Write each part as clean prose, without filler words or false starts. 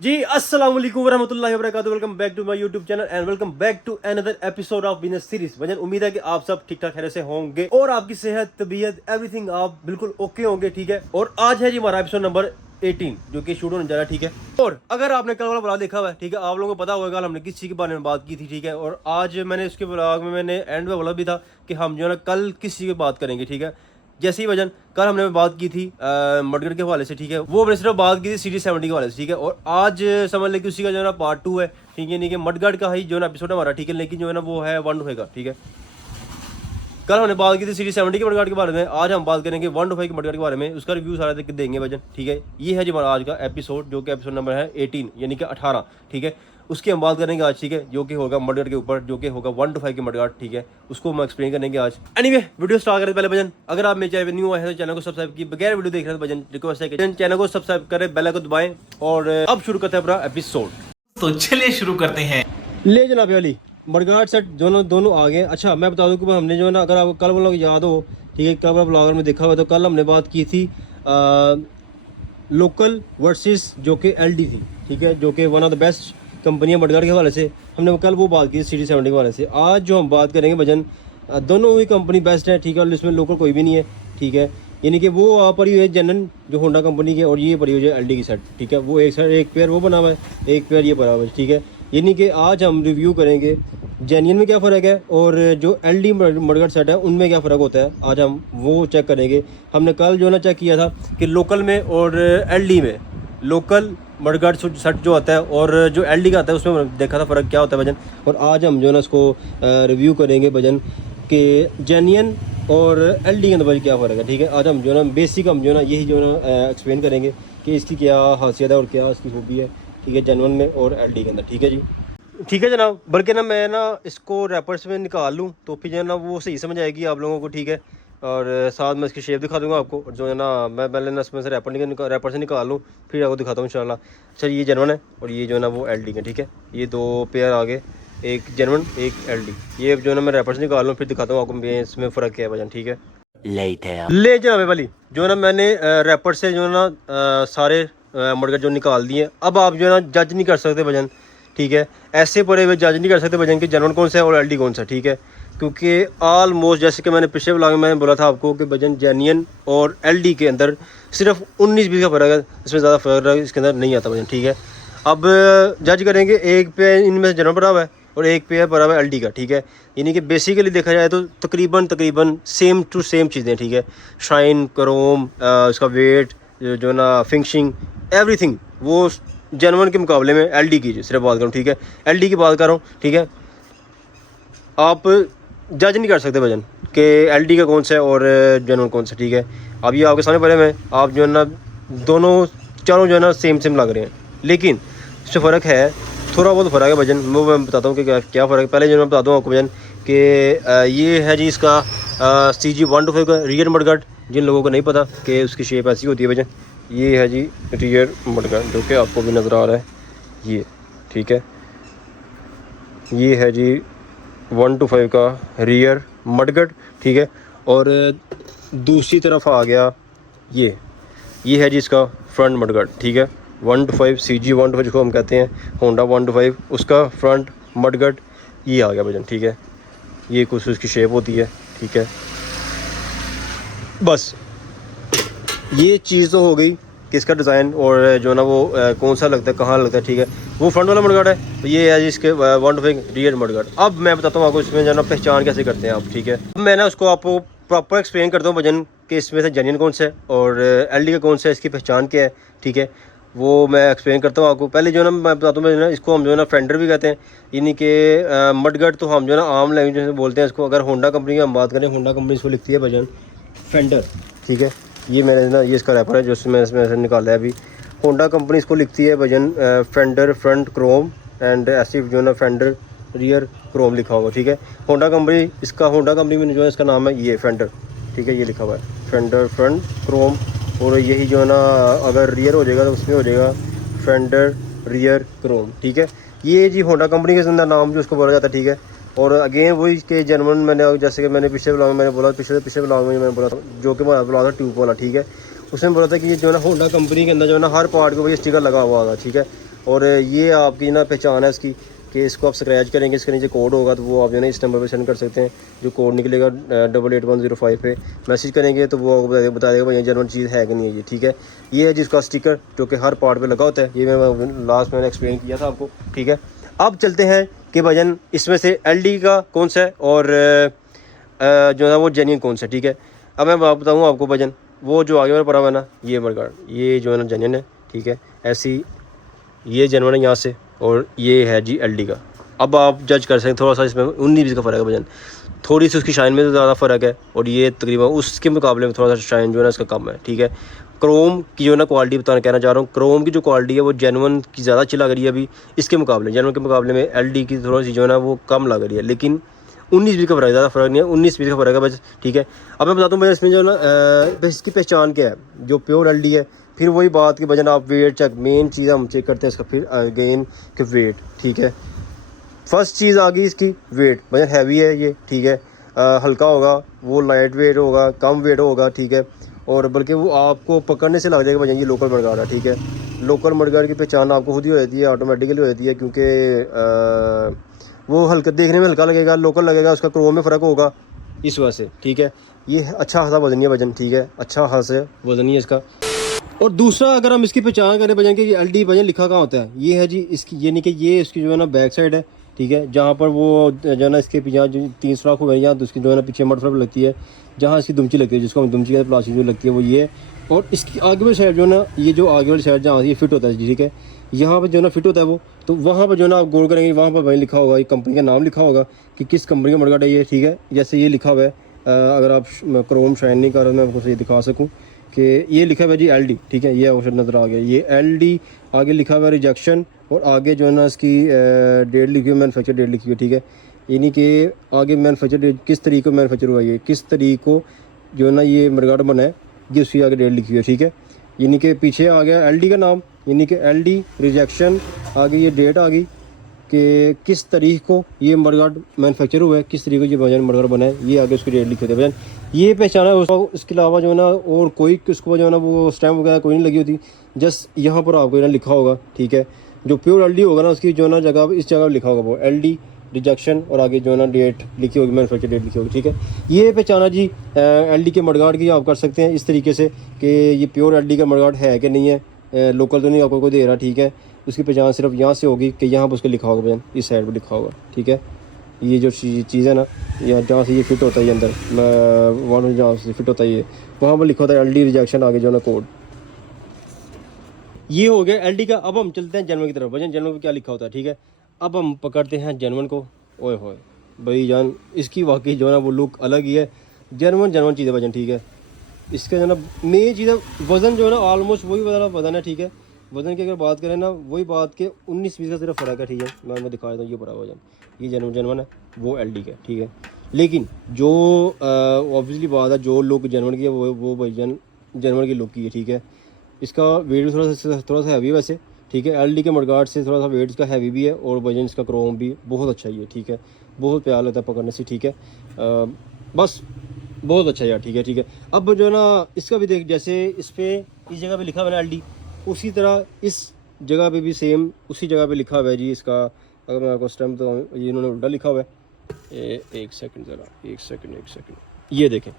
जी अस्सलाम वालेकुम वरहमतुल्लाहि वबरकातुहू। Welcome back to my YouTube channel and welcome back to another episode of business series. वजन उम्मीद है कि आप सब ठीक ठाक खैर से होंगे और आपकी सेहत तबीयत एवरीथिंग आप बिल्कुल ओके होंगे। ठीक है, और आज है जी हमारा एपिसोड नंबर 18 जो कि शूट होने जा रहा है। ठीक है, और अगर आपने कल वाला ब्लॉग देखा हुआ है, ठीक है, आप लोगों को पता होगा कल हमने किस चीज़ के बारे में बात की थी। ठीक है, और आज मैंने इसके ब्लॉग में मैंने एंड में बोला भी था कि हम जो है ना कल किस चीज़ की बात करेंगे। ठीक है, जैसे ही वजन कल हमने बात की थी मडगढ़ के हवाले से। ठीक है, वो हमने सिर्फ बात की थी सिटी 70 के हवाले से। ठीक है, और आज समझ लें कि उसी का जो है ना पार्ट 2 है। ठीक है, नहीं कि मडगढ़ का ही जो है ना एपिसोड हमारा। ठीक है, लेकिन जो है ना वो है वन होएगा। ठीक है, कल हमने बात की थी सिटी 70 के मडगार्ड के बारे में, आज हम बात करेंगे 125 के मडगार्ड के बारे में। उसका रिव्यू सारा देंगे वजन। ठीक है, ये है जी हमारा आज का एपिसोड जो कि एपिसोड नंबर है 18 यानी कि 18। ठीक है, उसकी हम बात करेंगे आज। ठीक है, जो कि होगा मडगार्ड के ऊपर, जो कि होगा 125 के मडगार्ड। ठीक है, उसको हम एक्सप्लेन करेंगे आज। एनीवे, वीडियो स्टार्ट करें पहले वजन। अगर आप मेरे चैनल न्यू आए हैं तो चैनल को सब्सक्राइब किए बगैर वीडियो देख रहे हैं वजन रिक्वेस्ट है कि चैनल को सब्सक्राइब करें, बेल आइकन दबाएं। और अब शुरू करते हैं अपना एपिसोड। तो चलिए शुरू करते हैं। ले जनाब वाली मडगार्ड सेट दोनों आ गए। अच्छा, मैं बता दूं कि हमने जो है ना, अगर आपको कल वाला याद हो, ठीक है, कल वाला ब्लॉगर में देखा हुआ तो कल हमने बात की थी लोकल वर्सेस जो कि एलडी थी। ठीक है, जो कि वन ऑफ द बेस्ट कंपनियां मडगार्ड के हवाले से हमने कल वो बात की थी सिटी 70 के हवाले से। आज जो हम बात करेंगे वजन, दोनों ही कंपनी बेस्ट है। ठीक है, और इसमें लोकल कोई भी नहीं है। ठीक है, यानी कि वो पड़ी हुई है जनन जो होंडा कंपनी की, और ये पड़ी हुई है एलडी की सेट। ठीक है, वो एक साइड एक पेयर वो बना हुआ है, एक पेयर ये पड़ा हुआ है। ठीक है, यानी कि आज हम रिव्यू करेंगे जेन्यन में क्या फ़र्क है और जो एलडी मडगार्ड सेट है उनमें क्या फ़र्क होता है। आज हम वो चेक करेंगे। हमने कल जो है ना चेक किया था कि लोकल में और एलडी में, लोकल मडगार्ड सेट जो आता है और जो एलडी का आता है उसमें देखा था फ़र्क क्या होता है वजन। और आज हम जो है ना उसको रिव्यू करेंगे वजन कि जेन्यन और एलडी के अंदर क्या फ़र्क है। ठीक है, आज हम जो है ना बेसिक हम जो है ना यही जो है ना एक्सप्लेन करेंगे कि इसकी क्या खासियत है और क्या इसकी खूबी है। ठीक है, जेन्युइन में और एलडी के अंदर। ठीक है जी, ठीक है जनाब। बल्कि ना मैं ना इसको रैपर्स में निकाल लूँ तो फिर जो है ना वो सही समझ आएगी आप लोगों को। ठीक है, और साथ में इसकी शेप दिखा दूंगा आपको। और जो है ना मैं पहले ना इसमें से रैपर से निकाल लूँ फिर आपको दिखाता हूँ इंशाल्लाह। अच्छा, ये जेन्युइन है और ये जो है ना वो एलडी है। ठीक है, ये दो पेयर आ गए, एक जेन्युइन एक एलडी। ये जो है ना मैं रैपर से निकाल लूँ फिर दिखाता हूँ आपको इसमें फ़र्क क्या है वजन। ठीक है, ले जनाब वाली जो है ना मैंने रैपर से जो है ना सारे मडगार्ड जो निकाल दिए। अब आप जो है ना जज नहीं कर सकते वजन। ठीक है, ऐसे पड़े हुए जज नहीं कर सकते वजन कि जेन्युइन कौन सा है और एलडी कौन सा। ठीक है, क्योंकि ऑलमोस्ट जैसे कि मैंने पिछले ब्लॉग में मैंने बोला था आपको कि वजन जेन्युइन और एलडी के अंदर सिर्फ 19-20 का फ़र्क है, इसमें ज़्यादा फ़र्क इसके अंदर नहीं आता वजन। ठीक है, अब जज करेंगे एक पे इनमें से जेन्युइन पड़ा हुआ है और एक पेयर पड़ा हुआ है एलडी का। ठीक है, यानी कि बेसिकली देखा जाए तो तकरीबन सेम टू सेम चीज़ें। ठीक है, शाइन, क्रोम, उसका वेट, जो ना फिनिशिंग, एवरीथिंग वो जेन्युइन के मुकाबले में एलडी की सिर्फ बात करूँ। ठीक है, एलडी की बात कर रहा हूँ। ठीक है, आप जज नहीं कर सकते वजन कि एलडी का कौन सा है और जेन्युइन कौन सा। ठीक है, अब ये आपके सामने पड़े हुए हैं, आप जो है ना दोनों चारों जो है ना सेम लग रहे हैं, लेकिन इसमें फ़र्क है, थोड़ा बहुत फ़र्क है वजन। वो मैं बताता हूँ कि क्या फ़र्क है। पहले जो मैं बताता हूँ आपको वजन कि ये है जी इसका CG125 का रियर मडगार्ड। जिन लोगों को नहीं पता कि उसकी शेप ऐसी होती है वजन, ये है जी रियर मडगार्ड जो कि आपको भी नज़र आ रहा है ये। ठीक है, ये है जी 125 का रियर मडगार्ड। ठीक है, और दूसरी तरफ आ गया ये है जी इसका फ्रंट मडगार्ड। ठीक है, 125 CG125 जिसको हम कहते हैं होंडा 125, उसका फ्रंट मडगार्ड ये आ गया वजन। ठीक है, ये कुछ उसकी शेप होती है। ठीक है, बस ये चीज़ तो हो गई कि इसका डिज़ाइन और जो ना वो कौन सा लगता है, कहाँ लगता है। ठीक है, वो फ्रंट वाला मडगार्ड है, तो ये है जी इसके 125 रियर मडगार्ड। अब मैं बताता हूँ आपको इसमें जो ना पहचान कैसे करते हैं आप। ठीक है, अब मैं ना उसको आपको प्रॉपर एक्सप्लेन करता हूँ वजन कि इसमें से जेन्युइन कौन सा है और एलडी का कौन सा है, इसकी पहचान क्या है। ठीक है, वो मैं एक्सप्लेन करता हूँ आपको। पहले जो ना मैं बताता हूँ ना, इसको हम जो है ना फेंडर भी कहते हैं, यानी कि मडगार्ड तो हम जो है ना आम लैंग्वेज में बोलते हैं इसको। अगर होंडा कंपनी की हम बात करें, होंडा कंपनी इसको लिखती है वजन फेंडर। ठीक है, ये मैंने ना ये इसका रैपर है जो इसमें ऐसे निकाला है अभी। होंडा कंपनी इसको लिखती है वजन फेंडर फ्रंट क्रोम एंड ऐसी जो है ना फेंडर रियर क्रोम लिखा हुआ। ठीक है, होंडा कंपनी इसका होंडा कंपनी में जो है इसका नाम है ये फेंडर। ठीक है, ये लिखा हुआ है फेंडर फ्रंट क्रोम, और यही जो है ना अगर रियर हो जाएगा तो उसमें हो जाएगा फेंडर रियर क्रोम। ठीक है, ये जी होंडा कंपनी के अंदर नाम जो उसको बोला जाता है। ठीक है, और अगेन वही के जेन्युइन मैंने जैसे कि मैंने पिछले ब्लॉग में मैंने बोला, पिछले ब्लॉग में मैंने बोला था जो कि हमारा ब्लॉग था ट्यूब वाला। ठीक है, उसमें बोला था कि ये जो है ना होंडा कंपनी के अंदर जो है ना हर पार्ट को वही स्टिकर लगा हुआ था। ठीक है, और ये आपकी ना पहचान है इसकी कि इसको आप स्क्रैच करेंगे, इसके नीचे कोड होगा तो वो आप जो है इस नंबर पे सेंड कर सकते हैं। जो कोड निकलेगा 88105 पे मैसेज करेंगे तो वो आपको बता देगा भाई ये जेन्युइन चीज़ है कि नहीं है ये, ठीक है। ये है जिसका स्टिकर जो कि हर पार्ट पे लगा होता है, ये मैं लास्ट मैंने एक्सप्लेन किया था आपको, ठीक है। अब चलते हैं कि भजन इसमें से LD का कौन सा है और जो है वो जेन्युइन कौन सा है, ठीक है। अब मैं बताऊँ आपको भजन, वो जो आगे वाला पड़ा हुआ है ना ये मडगार्ड, ये जो है ना जेन्युइन है, ठीक है। ऐसी ये जेन्युइन है यहाँ से, और ये है जी LD का। अब आप जज कर सकते हैं, थोड़ा सा इसमें 19-20 का फ़र्क है भजन, थोड़ी सी उसकी शाइन में तो ज़्यादा फ़र्क है, और ये तकरीबन उसके मुकाबले में थोड़ा सा शाइन जो है ना इसका कम है, ठीक है। क्रोम की जो है ना क्वालिटी बताना कहना चाह रहा हूँ, क्रोम की जो क्वालिटी है वो जेन्युइन की ज़्यादा अच्छी लग रही है अभी इसके मुकाबले, जेन्युइन के मुकाबले में LD की थोड़ी सी जो है ना वो कम लग रही है, लेकिन 19-20 का फ़र्क है, ज़्यादा फ़र्क नहीं है, 19-20 का फ़र्क है बस, ठीक है। अब मैं बताता हूँ भैया इसमें जो है ना इसकी पहचान क्या है, जो प्योर LD है। फिर वही बात कि भजन आप वेट चेक, मेन चीज़ हम चेक करते हैं इसका, फिर अगेन कि वेट, ठीक है। फर्स्ट चीज़ आ गई इसकी वेट, भजन हैवी है ये, ठीक है। हल्का होगा, वो लाइट वेट होगा, कम वेट होगा, ठीक है। और बल्कि वो आपको पकड़ने से लग जाएगा भजन ये लोकल मडगार्ड है, ठीक है। लोकल मडगार्ड की पहचान आपको खुद ही हो जाती है, ऑटोमेटिकली हो जाती है, क्योंकि वो हल्का देखने में हल्का लगेगा, लोकल लगेगा, उसका क्रोम में फ़र्क होगा इस वजह से, ठीक है। ये अच्छा खासा वजन है भजन, ठीक है, अच्छा खासा वजन ही है इसका। और दूसरा अगर हम इसकी पहचान करें भजन कि LD भजन लिखा कहाँ होता है, ये है जी इसकी, ये नहीं कि ये इसकी जो है ना बैक साइड है, ठीक है। जहाँ पर वो जो है ना इसके पीछे जो 3 सुराख हुए हैं, यहाँ तो उसकी जो है ना पीछे मडफर लगती है, जहाँ इसकी दुमची लगती है, जिसको हम दुमची कहते हैं, प्लास्टिक जो लगती है वो ये है। और इसकी आगे वाली साइड जो है ना, ये जो आगे वाली साइड जहाँ ये फिट होता है, ठीक है, यहाँ पर जो है ना फिट होता है वो, तो वहाँ पर जो है ना आप गौर करेंगे वहाँ पर भाई लिखा होगा, ये कंपनी का नाम लिखा होगा कि किस कंपनी का मडगार्ड है ये, ठीक है। जैसे ये लिखा हुआ है, अगर आप क्रोम शाइन नहीं कर रहे, मैं आपको ये दिखा सकूँ कि ये लिखा हुआ है जी LD, ठीक है। ये ऑप्शन नज़र आ गया, ये LD आगे लिखा हुआ है रिजेक्शन, और आगे जो है ना इसकी डेट लिखी हुई, मैनुफैक्चर डेट लिखी हुई, ठीक है। यानी कि आगे मैनुफैक्चर डेट किस तरीके को मैनुफैक्चर हुआ, ये किस तरीके को जो है ना ये मडगार्ड बना है, ये उसकी आगे डेट लिखी हुई है, ठीक है। यानी कि पीछे आ गया LD का नाम, यानी कि LD रिजेक्शन, आगे ये डेट आ गई कि किस तारीख को ये मडगार्ड मैनुफैक्चर हुआ है, किस तरीके को ये भजन मडगार्ड बना है, ये आगे उसकी डेट लिखे थे भजन, ये पहचाना उसको। इसके अलावा जो है ना और कोई उसको जो है ना वो स्टैम्प वगैरह कोई नहीं लगी होती, जस्ट यहाँ पर आपको ना लिखा होगा, ठीक है। जो प्योर LD होगा ना उसकी जो है ना जगह इस जगह लिखा होगा वो LD रिजेक्शन, और आगे जो है ना डेट लिखी होगी, मैनुफैक्चर डेट लिखी होगी, ठीक है। ये पहचाना जी LD के मडगार्ड की आप कर सकते हैं इस तरीके से कि ये प्योर LD का मडगार्ड है कि नहीं है, लोकल तो नहीं आपको कोई दे रहा, ठीक है। उसकी पहचान सिर्फ यहाँ से होगी कि यहाँ पर उसके लिखा होगा भजन, इस साइड पर लिखा होगा, ठीक है। ये जो चीज़ है ना, या जहाँ से ये फिट होता है ये अंदर वहाँ जहाँ से फिट होता है ये, वहाँ पर लिखा होता है LD रिजेक्शन, आगे जो है ना कोड। ये हो गया LD का। अब हम चलते हैं जेन्युइन की तरफ भजन, जेन्युइन में क्या लिखा होता है, ठीक है। अब हम पकड़ते हैं जेन्युइन को, ओए होए भाई जान, इसकी वाकई जो है ना वो लुक अलग ही है, जेन्युइन चीज़ है भजन, ठीक है। इसका जो है ना मेन चीज़ है वज़न, जो है ना ऑलमोस्ट वही वज़न है, ठीक है। वज़न की अगर बात करें ना, वही बात के 19-20 का सिर्फ फ़र्क है, ठीक है। मैं दिखा देता हूँ, ये बड़ा वज़न, ये जेन्युइन है, वो LD का, ठीक है। लेकिन जो ऑब्वियसली बात है, जो लुक जेन्युइन की है वो भजन जेन्युइन की लुक की है, ठीक है। इसका वेट भी थोड़ा सा हैवी है वैसे, ठीक है। LD के मडगार्ड से थोड़ा सा वेट इसका हैवी भी है, और वजन इसका क्रोम भी बहुत अच्छा ही है, ठीक है। बहुत प्यार लगता है पकड़ने से, ठीक है। बस बहुत अच्छा यार, ठीक है, ठीक है। अब जो है ना इसका भी देख, जैसे इस जगह पे लिखा हुआ है LD, उसी तरह इस जगह पे भी सेम उसी जगह पे लिखा हुआ है जी इसका। अगर मैं आपको स्टैम्प तो ये इन्होंने उल्टा लिखा हुआ है, एक सेकंड ज़रा, एक सेकंड, ये देखें,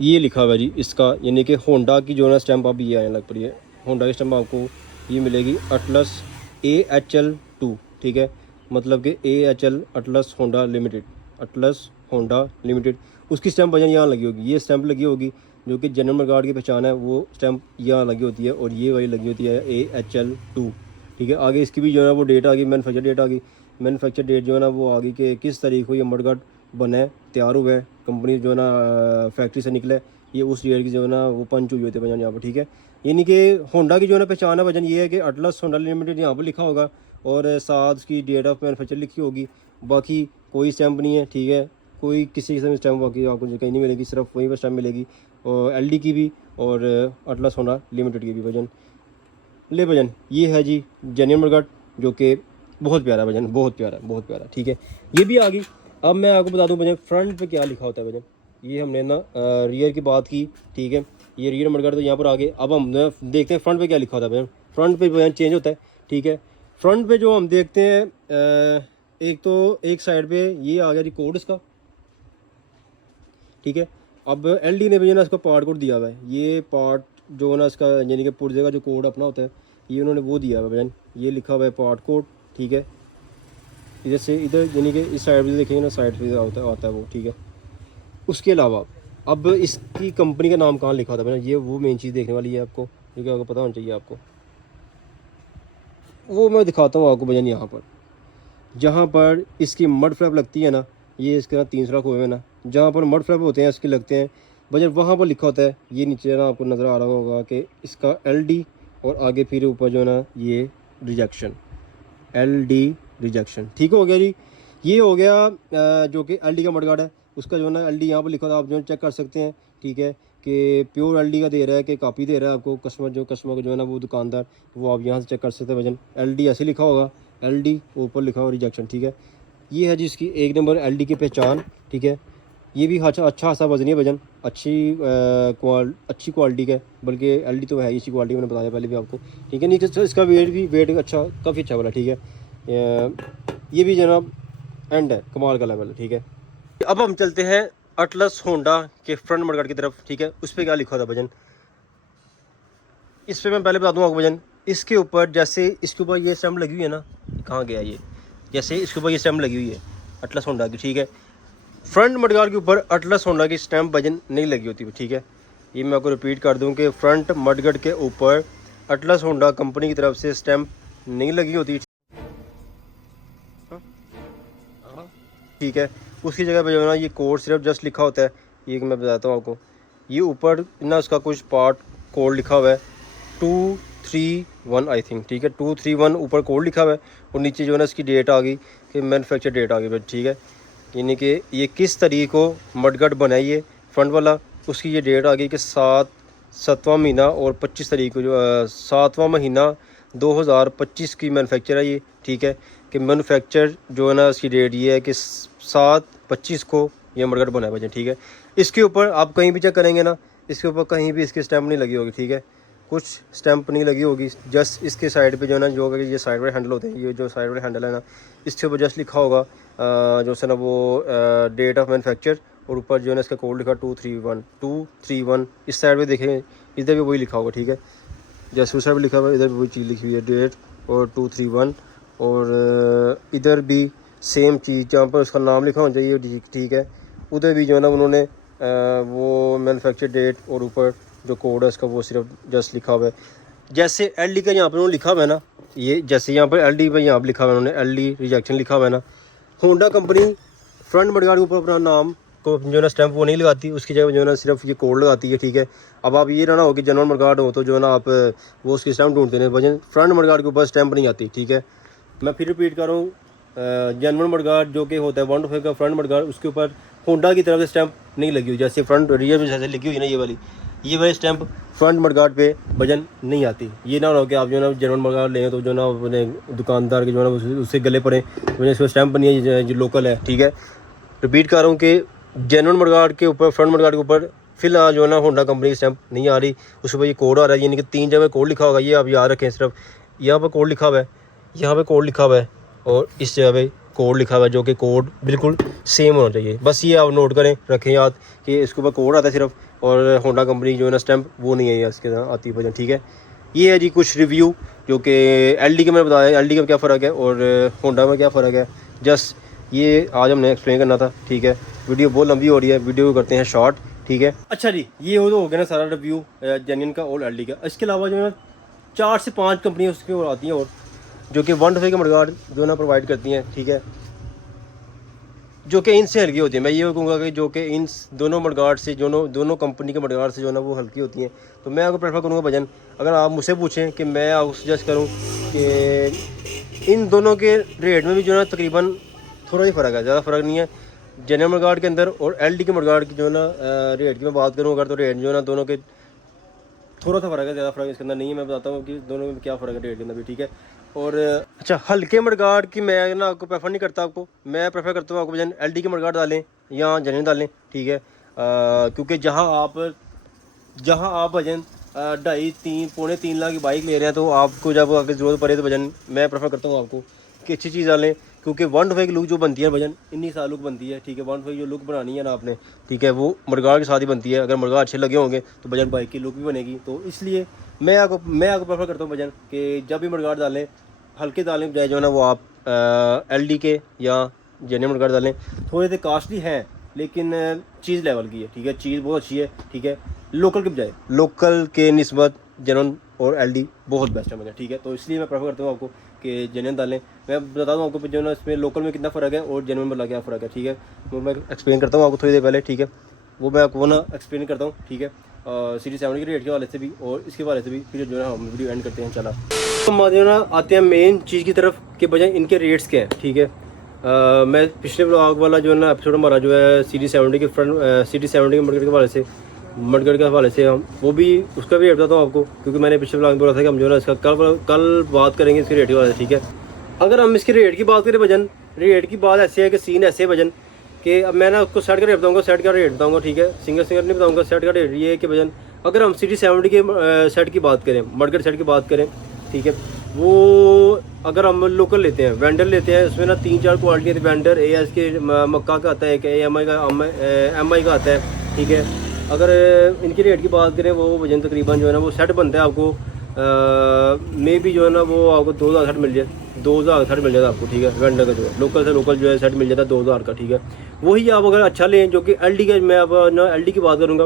ये लिखा हुआ है जी इसका, यानी कि होंडा की जो है ना स्टैम्प आप ये आने लग पड़ी है। होंडा की स्टैम्प आपको ये मिलेगी अटलस AHL2, ठीक है। मतलब कि AHL atlas Honda limited, atlas Honda limited, उसकी स्टैम्प भजन यहाँ लगी होगी, ये स्टैम्प लगी होगी जो कि जनरल मडगार्ड की पहचान है, वो स्टैम्प यहाँ लगी होती है, और ये वाली लगी होती है AHL2, ठीक है। आगे इसकी भी जो है ना वो डेट आ गई, मैनुफैक्चर डेट आ गई, मैनुफैक्चर डेट जो है ना वो आ गई कि किस तारीख को ये मडगार्ड बना है, तैयार हुआ है, कंपनी जो है ना फैक्ट्री से निकला है, ये उस डेट की जो है ना वो पंच हुई होती है भजन यहाँ पर, ठीक है। यानी कि होंडा की जो है ना पहचान है भजन ये है कि अटलस होंडा लिमिटेड यहाँ पर लिखा होगा, और साथ उसकी डेट ऑफ मैनुफैक्चर लिखी होगी, बाकी कोई स्टैम्प नहीं है, ठीक है। कोई किसी किस्म की स्टैम्प बाकी आपको कहीं नहीं मिलेगी, सिर्फ वहीं पर स्टैम्प मिलेगी, और LD की भी और अटलस होंडा लिमिटेड की भी भजन ले भजन। ये है जी जेन्युइन मडगार्ड, जो कि बहुत प्यारा भजन, बहुत प्यारा, ठीक है। ये भी आ गई। अब मैं आपको बता दूं भजन फ्रंट पे क्या लिखा होता है भजन। ये हमने ना रियर की बात की, ठीक है। ये रियर मडगार्ड तो यहाँ पर आ गए। अब हम देखते हैं फ्रंट पे क्या लिखा होता है भजन। फ्रंट पे भजन चेंज होता है, ठीक है। फ्रंट पे जो हम देखते हैं एक तो एक साइड पे ये आ गया जी कोड इसका, ठीक है। अब एलडी ने भी जो ना इसका पार्ट कोड दिया हुआ है, ये पार्ट जो ना इसका यानी कि पुर्जे का जो कोड अपना होता है ये उन्होंने वो दिया हुआ है भजन, ये लिखा हुआ है पार्ट कोड, ठीक है। इधर से इधर यानी कि इस साइड पे देखेंगे ना, साइड पे आता है वो, ठीक है। उसके अलावा अब इसकी कंपनी का नाम कहाँ लिखा होता है भजन, ये वो मेन चीज़ देखने वाली है आपको, जो कि आपको पता होना चाहिए आपको। वो मैं दिखाता हूँ आपको भजन, यहाँ पर जहाँ पर इसकी मड फ्लैप लगती है ना, ये इसके ना 3 सुराख हुए हैं ना, जहाँ पर मड फ्लैप होते हैं इसके लगते हैं भजन, वहाँ पर लिखा होता है ये नीचे ना आपको नज़र आ रहा होगा कि इसका एलडी और आगे फिर ऊपर जो ना ये रिजेक्शन, एलडी रिजेक्शन, ठीक हो गया जी। ये हो गया जो कि एलडी का मडगार्ड है, उसका जो है ना एलडी यहाँ पर लिखा था, आप जो है चेक कर सकते हैं, ठीक है, कि प्योर एलडी का दे रहा है कि कॉपी दे रहा है आपको कस्टमर को जो है ना वो दुकानदार, वो आप यहाँ से चेक कर सकते हैं भजन। एलडी ऐसे लिखा होगा, एलडी ऊपर लिखा हुआ रिजेक्शन, ठीक है। ये है जी इसकी 1 नंबर एलडी की पहचान, ठीक है। ये भी अच्छा खासा वजनी है भजन, अच्छी क्वालिटी का है, बल्कि एलडी तो है ही अच्छी क्वालिटी, मैंने बताया पहले भी आपको, ठीक है। नीचे से इसका वेट अच्छा, काफ़ी अच्छा वाला, ठीक है। ये भी जनाब एंड है, कमाल का लेवल है, ठीक है। अब हम चलते हैं अटलस होंडा के फ्रंट मडगार्ड की तरफ, ठीक है। उस पर क्या लिखा था भजन, इस पर मैं पहले बता दूँ आपको भजन, इसके ऊपर जैसे इसके ऊपर ये स्टैम्प लगी हुई है ना, कहाँ गया ये, जैसे इसके ऊपर ये स्टैम्प लगी हुई है अटलस होंडा की, ठीक है। फ्रंट मडगार्ड के ऊपर अटलस होंडा की स्टैम्प भजन नहीं लगी होती, ठीक है। ये मैं आपको रिपीट कर दूं कि फ्रंट मडगार्ड के ऊपर अटलस होंडा कंपनी की तरफ से स्टैम्प नहीं लगी होती, ठीक है। उसकी जगह पे जो है ना ये कोड सिर्फ जस्ट लिखा होता है, ये मैं बताता हूँ आपको। ये ऊपर ना उसका कुछ पार्ट कोड लिखा हुआ है 231 आई थिंक, ठीक है, 231 ऊपर कोड लिखा हुआ है, और नीचे जो है ना इसकी डेट आ गई कि मैन्युफैक्चर डेट आ गई, ठीक है। यानी कि ये किस तरीके को मडगार्ड बनाई है फ्रंट वाला, उसकी ये डेट आ गई कि 7वां महीना और 25 तारीख को, जो 7वां महीना 2025 की मैन्युफैक्चर है ये, ठीक है। कि मैन्युफैक्चर जो है ना इसकी डेट ये है कि 7/25 को ये मडगार्ड बना है, ठीक है। इसके ऊपर आप कहीं भी चेक करेंगे ना, इसके ऊपर कहीं भी इसकी स्टैम्प नहीं लगी होगी, ठीक है, कुछ स्टैम्प नहीं लगी होगी, जस्ट इसके साइड पे जो है ना, जो ये साइड वाले हैंडल होते हैं, ये जो साइड वाले हैंडल है ना, इसके ऊपर जस्ट लिखा होगा जो है ना वो डेट ऑफ मैन्युफैक्चर, और ऊपर जो है ना इसका कोड लिखा 231। इस साइड पे देखें, इधर भी वही लिखा होगा, ठीक है। जैसे उस साइड पर लिखा हुआ है, इधर भी वही चीज़ लिखी हुई है, डेट और 231, और इधर भी सेम चीज़, जहाँ पर उसका नाम लिखा होना चाहिए, ठीक है। उधर भी जो है ना उन्होंने वो मैन्युफैक्चर डेट और ऊपर जो कोड है उसका वो सिर्फ जस्ट लिखा हुआ है। जैसे एलडी का यहाँ पर उन्होंने लिखा हुआ है ना, ये जैसे यहाँ पर एलडी पे यहाँ पर लिखा हुआ है उन्होंने, एलडी रिजेक्शन लिखा हुआ है ना, होंडा कंपनी फ्रंट मडगार्ड के ऊपर अपना नाम को जो है ना स्टैम्प वो नहीं लगाती, उसकी जगह जो है ना सिर्फ ये कोड लगाती है, ठीक है। अब आप ये ना हो कि जनरल मडगार्ड हो तो जो है ना आप वो उसकी स्टैम्प ढूंढते हैं, वजन फ्रंट मडगार्ड के ऊपर स्टैम्प नहीं आती, ठीक है। मैं फिर रिपीट कर रहा हूँ, जनरल मडगार्ड जो कि होता है 125 का फ्रंट मडगार्ड, उसके ऊपर होंडा की तरफ से स्टैम्प नहीं लगी हुई, जैसे फ्रंट रियर में जैसे लगी हुई ना ये वाली स्टैम्प फ्रंट मडगार्ड पे वजन नहीं आती। ये ना हो कि आप जो है ना जनरल मडगार्ड लें तो जो ना अपने दुकानदार के जो है ना उससे गले पड़े, वजह इसको स्टैम्प नहीं है जो लोकल है, ठीक है। रिपीट कर रहा हूँ कि जनरल मडगार्ड के ऊपर फ्रंट मडगार्ड के ऊपर फिलहाल जो है ना होंडा कंपनी की स्टैम्प नहीं आ रही, उस पर ये कोड आ रहा है, यानी कि 3 जगह कोड लिखा होगा, ये आप याद रखें। सिर्फ यहाँ पर कोड लिखा हुआ है, यहाँ पे कोड लिखा हुआ है, और इस जगह पे कोड लिखा हुआ है, जो कि कोड बिल्कुल सेम होना चाहिए। बस ये आप नोट करें, रखें याद कि इसके ऊपर कोड आता है सिर्फ, और होंडा कंपनी जो है ना स्टैम्प वो नहीं है इसके साथ आती वजह, ठीक है। ये है जी कुछ रिव्यू जो कि एलडी का मैंने बताया, एलडी का क्या फ़र्क है और होंडा में क्या फ़र्क है, जस्ट ये आज हमने एक्सप्लेन करना था, ठीक है। वीडियो बहुत लंबी हो रही है, वीडियो करते हैं शॉर्ट, ठीक है। अच्छा जी, ये हो गया ना सारा रिव्यू जेन्युइन का और एलडी का। इसके अलावा जो है ना 4 से 5 कंपनियाँ उसकी और आती हैं, और जो कि 125 के मडगार्ड जो ना प्रोवाइड करती हैं, ठीक है, जो कि इनसे हल्की होती है। मैं ये कहूँगा कि जो कि इन दोनों मडगार्ड से दोनों कंपनी के मडगार्ड से जो ना वो हल्की होती हैं। तो मैं आपको प्रेफर करूँगा भजन, अगर आप मुझसे पूछें कि मैं आपको सजेस्ट करूँ कि इन दोनों के रेट में भी जो ना तकरीबन थोड़ा ही फ़र्क है, ज़्यादा फ़र्क नहीं है जनरल मडगार्ड के अंदर और एलडी के मडगार्ड की जो ना रेट की मैं बात करूँ अगर, तो रेट जो है ना दोनों के थोड़ा सा फ़र्क है, ज़्यादा फ़र्क इसके अंदर नहीं है। मैं बताता हूँ कि दोनों में क्या फ़र्क है रेट के अंदर भी, ठीक है। और अच्छा, हल्के मडगार्ड की मैं ना आपको प्रेफर नहीं करता, मैं प्रेफर करता हूँ आपको भजन एलडी के मडगार्ड डालें या जेन्युइन डालें, ठीक है। क्योंकि जहाँ आप भजन 2.5-3 लाख की बाइक ले रहे हैं तो आपको जब अगर ज़रूरत पड़े तो भजन मैं प्रेफर करता हूँ आपको कि अच्छी चीज़ डालें, क्योंकि 125 की लुक जो बनती है भजन इन्हीं साल लुक बनती है, ठीक है। 125 जो लुक बनानी है ना आपने, ठीक है, वो मडगार्ड के साथ ही बनती है। अगर मडगार्ड अच्छे लगे होंगे तो भजन बाइक की लुक भी बनेगी। तो इसलिए मैं आपको प्रेफर करता हूँ भजन कि जब भी मडगार्ड डालें हल्के डालें, बजाय जो है ना वो आप LD के या जेन्युइन मडगार्ड डालें। थोड़े से कॉस्टली हैं लेकिन चीज़ लेवल की है, ठीक है, चीज़ बहुत अच्छी है, ठीक है। लोकल के बजाय लोकल के निस्बत जेन्युइन और LD बहुत बेस्ट है मुझे, ठीक है। तो इसलिए मैं प्रेफर करता हूँ आपको कि जेन्युइन डालें। मैं बता दूँ आपको जो है ना इसमें लोकल में कितना फ़र्क है और जेन्युइन में क्या फ़र्क है, ठीक है। वो मैं एक्सप्लेन करता हूँ आपको थोड़ी देर पहले, ठीक है। वो मैं आपको ना एक्सप्लेन करता हूँ, ठीक है, CD70 के रेट के वाले से भी और इसके वाले से भी, फिर जो है हम वीडियो एंड करते हैं। चला तो हम जो ना आते हैं मेन चीज़ की तरफ के बजाय इनके रेट्स क्या हैं, ठीक है। मैं पिछले ब्लॉग वाला जो है ना एपिसोड हमारा जो है CD70 के CD70 के मडगार्ड के हवाले से हम वो भी उसका भी रेट बताता हूँ आपको, क्योंकि मैंने पिछले ब्लॉग में बोला था कि हम जो है ना इसका कल बात करेंगे इसके रेट के वाले, ठीक है। अगर हम इसके रेट की बात करें भजन, रेट की बात ऐसे है कि सीन ऐसे है भजन कि अब मैं ना उसको सेट का रेट बताऊँगा, सेट का रेट बताऊँगा, ठीक है। सिंगल नहीं बताऊँगा, सेट का रेट ये है कि भजन अगर हम CD70 के सेट की बात करें, मडगार्ड सेट की बात करें, ठीक है, वो अगर हम लोकल लेते हैं, वेंडर लेते हैं, उसमें ना 3-4 क्वालिटी है। वेंडर AS के मक्का का आता है, एक MI का आता है, ठीक है। अगर इनकी रेट की बात करें वो वजन तकरीबन जो है ना वो सेट बनता है आपको मे भी जो है ना वो आपको 2060 मिल जाए, 2060 मिल जाता है आपको, ठीक है। वेंडर का जो है लोकल से लोकल जो है सेट मिल जाता है 2000 का, ठीक है। वही आप अगर अच्छा लें जो कि LD का, मैं अब ना LD की बात करूँगा,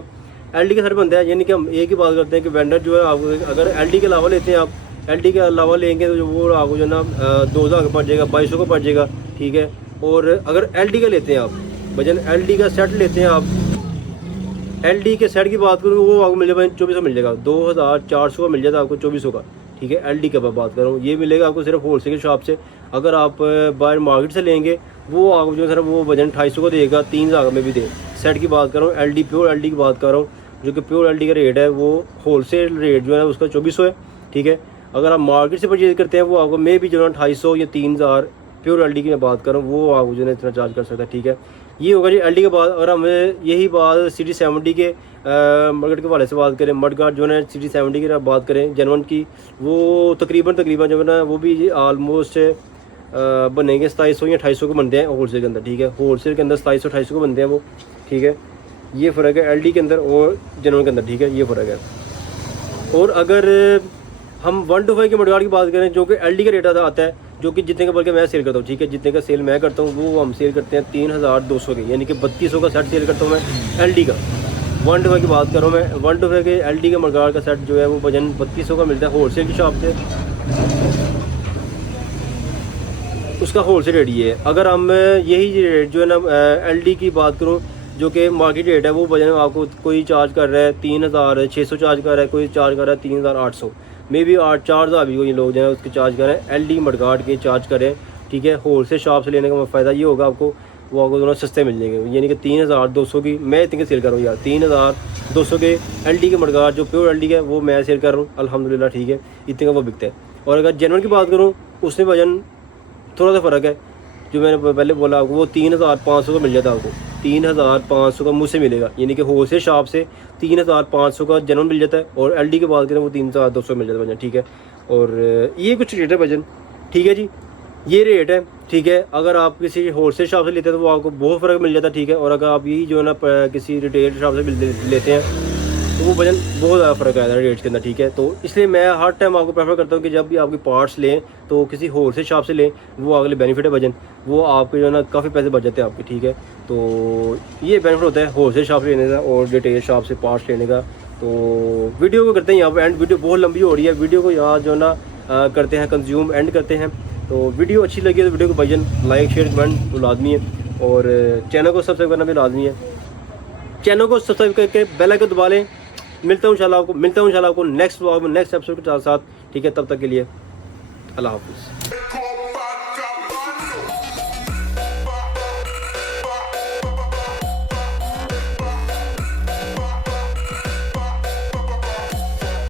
LD का सेट बनता है, यानी कि हम एक ही बात करते हैं कि वेंडर जो है आपको अगर LD के अलावा लेते हैं आप, LD के अलावा लेंगे तो वो आपको जो है ना 2000 का पड़ जाएगा, 2200 का पड़ जाएगा, ठीक है। और अगर LD का लेते हैं आप भजन, LD का सेट लेते हैं आप, LD के सेट की बात करूँ वो आपको मिल जाएगा 2400 मिल जाएगा, 2400 का मिल जाता है आपको 2400 का, ठीक है। LD का मैं बात कर रहा हूँ, ये मिलेगा आपको सिर्फ होलसेल की शॉप से। अगर आप बाहर मार्केट से लेंगे वो आपको जो है सर वो वजन 250 का देगा, 3000 में भी दे। सेट की बात कर रहा हूँ, LD प्योर LD की बात कर रहा हूँ, जो कि प्योर LD का रेट है वो होलसेल रेट जो है उसका 2400 है, ठीक है। अगर आप मार्केट से परचेज करते हैं वो आपको मे भी जो है 250 या 3000 प्योर LD की मैं बात कर रहा हूँ, वो आपको जो है इतना चार्ज कर सकता है, ठीक है। ये होगा जी LD के बाद। अगर हम यही बात CD70 के मडगार्ड के हवाले से बात करें, मडगार्ड जो है CD70 की बात करें जेन्युइन की, वो तकरीबन जो है ना वो भी ऑलमोस्ट बनेंगे 2700 या 2800 के बनते हैं होलसेल के अंदर, ठीक है। होलसेल के अंदर 2700-2800 के बनते हैं वो, ठीक है। ये फ़र्क है LD के अंदर और जेन्युइन के अंदर, ठीक है, ये फ़र्क है। और अगर हम 125 के मडगार्ड की बात करें जो कि LD का रेट आता है, जो कि जितने का बल्कि मैं सेल करता हूँ, ठीक है, जितने का सेल मैं करता हूँ वो हम सेल करते हैं 3200 के, यानी कि 3200 का सेट सेल करता हूँ मैं LD का। 125 की बात कर रहा हूँ मैं, 125 के LD के मडगार्ड का सेट जो है वो वजन 3200 का मिलता है होलसेल की शॉप से, उसका होलसेल रेट ये है। अगर हम यही रेट जो है ना LD की बात करूँ जो कि मार्केट रेट है वो वजन आपको कोई चार्ज कर रहा है 3600 चार्ज कर रहा है, कोई चार्ज कर रहा है 3800, मे भी 4000 भी कोई लोग जो है उसके चार्ज कर रहे हैं, LD मडगार्ड के चार्ज करें, ठीक है। होलसेल शॉप से लेने का फ़ायदा ये होगा आपको, वो आपको दोनों सस्ते मिल जाएंगे, यानी कि 3200 की मैं इतने सेल कर रहा हूँ यार, 3200 के LD के मडगार्ड जो प्योर LD है वो मैं सेल कर रहा हूँ अल्हम्दुलिल्लाह, ठीक है, इतने का वो बिकता है। और अगर जेन्युइन की बात करूँ उसमें वजन थोड़ा सा फ़र्क है, जो मैंने पहले बोला आपको वो 3500 का मिल जाता है आपको, 3500 का मुझसे मिलेगा, यानी कि होलसेल शॉप से 3500 का जेन्युइन मिल जाता है। और LD की बात करें वो 3200 मिल जाता है वजन, ठीक है। और ये कुछ रेट है वजन, ठीक है जी, ये रेट है, ठीक है। अगर आप किसी होलसेल शॉप से लेते हैं तो वो आपको बहुत फ़र्क मिल जाता है, ठीक है। और अगर आप यही जो है ना किसी रिटेल शॉप से लेते हैं तो वो वजन बहुत ज़्यादा फ़र्क आया है रेट्स के अंदर, ठीक है। तो इसलिए मैं हर टाइम आपको प्रेफर करता हूँ कि जब भी आपके पार्ट्स लें तो किसी होलसेल शॉप से लें, वो अगले बेनिफिट है वजन, वो आपके जो है ना काफ़ी पैसे बच जाते हैं आपके, ठीक है। तो ये बेनिफिट होता है होलसेल शॉप से लेने का और रिटेल शॉप से पार्ट्स लेने का। तो वीडियो को करते हैं यहाँ पर एंड, वीडियो बहुत लंबी हो रही है, वीडियो को यहाँ जो है ना करते हैं कंज्यूम एंड करते हैं। तो वीडियो अच्छी लगी है तो वीडियो को भाईजान लाइक शेयर कमेंट तो लाजमी है, और चैनल को सब्सक्राइब करना भी लाजमी है। चैनल को सब्सक्राइब करके बेल आइकन दबा लें। मिलता हूँ इंशाल्लाह आपको नेक्स्ट व्लॉग में नेक्स्ट एपिसोड के साथ, ठीक है। तब तक के लिए अल्लाह हाफिज़।